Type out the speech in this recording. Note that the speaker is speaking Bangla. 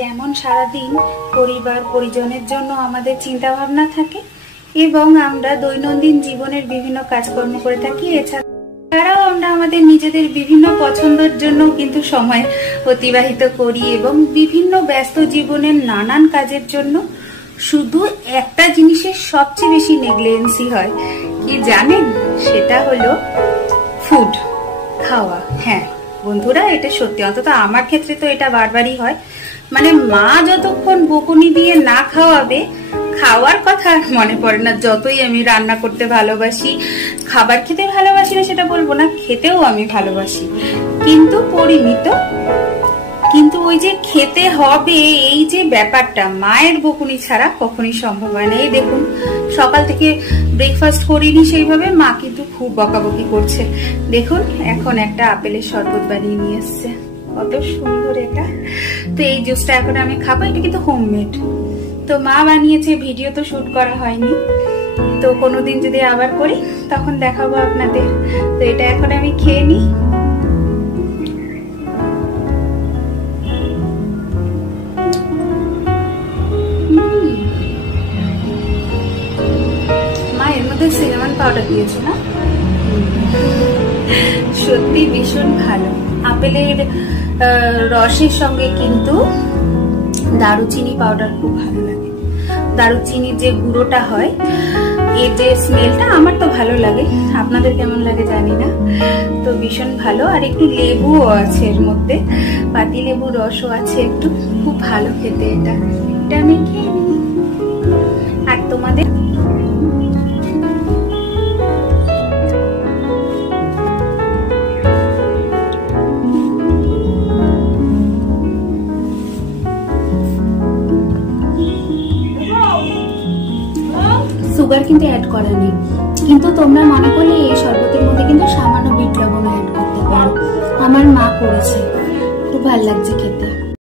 যেমন সারাদিন পরিবার পরিজনের জন্য আমাদের চিন্তা ভাবনা থাকে এবং আমরা দৈনন্দিন জীবনের বিভিন্ন কাজকর্ম করে থাকি, এছাড়াও আমরা আমাদের নিজেদের বিভিন্ন পছন্দের জন্য কিন্তু সময় অতিবাহিত করি এবং বিভিন্ন ব্যস্ত জীবনের নানান কাজের জন্য শুধু একটা জিনিসের সবচেয়ে বেশি নেগলিজেন্সি হয়, কি জানেন? সেটা হলো ফুড, খাওয়া। হ্যাঁ বন্ধুরা, এটা সত্যি, অন্তত আমার ক্ষেত্রে তো এটা বারবারই হয়। মানে মা যতক্ষণ বকুনি দিয়ে না খাওয়াবে খাওয়ার কথা আর মনে পড়ে না। যতই আমি রান্না করতে ভালোবাসি, খাবার খেতে ভালোবাসি না সেটা বলবো না, খেতেও আমি ভালোবাসি, কিন্তু পরিমিত। কিন্তু ওই যে খেতে হবে এই যে ব্যাপারটা মায়ের বকুনি ছাড়া কখনই সম্ভব হয় না। এই দেখুন, সকাল থেকে ব্রেকফাস্ট করিনি সেইভাবে, মা কিন্তু খুব বকাবকি করছে। দেখুন এখন একটা আপেলের শরবত বানিয়ে নিয়ে এসছে, কত সুন্দর এটা। তো এই জুসটা এখন আমি খাবো, এটা কিন্তু হোমমেড, তো মা বানিয়েছে, ভিডিও তো শুট করা হয়নি। তো কোনোদিন যদি আবার করি তখন দেখাবো আপনাদের। তো এটা এখন আমি খেয়ে নিই। মা এর মধ্যে সিনামন পাউডার দিয়েছে না? সত্যি ভীষণ ভালো। আপেলের রসের সঙ্গে কিন্তু দারুচিনি পাউডার খুব ভালো লাগে। দারুচিনির যে গুঁড়োটা হয়, এর যে স্মেলটা আমার তো ভালো লাগে, আপনাদের কেমন লাগে জানি না। তো ভীষণ ভালো। আর একটু লেবুও আছে এর মধ্যে, পাতি লেবুর রসও আছে একটু, খুব ভালো খেতে এটা। এটা আমি খেয়ে নিই। আর তোমাদের সুগার কিন্তু অ্যাড করা নেই, কিন্তু তোমরা মনে করলে এই শরবতের মধ্যে কিন্তু সামান্য বিট লবণ অ্যাড করতে পারো। আমার মা করেছে, খুব ভালো লাগছে খেতে।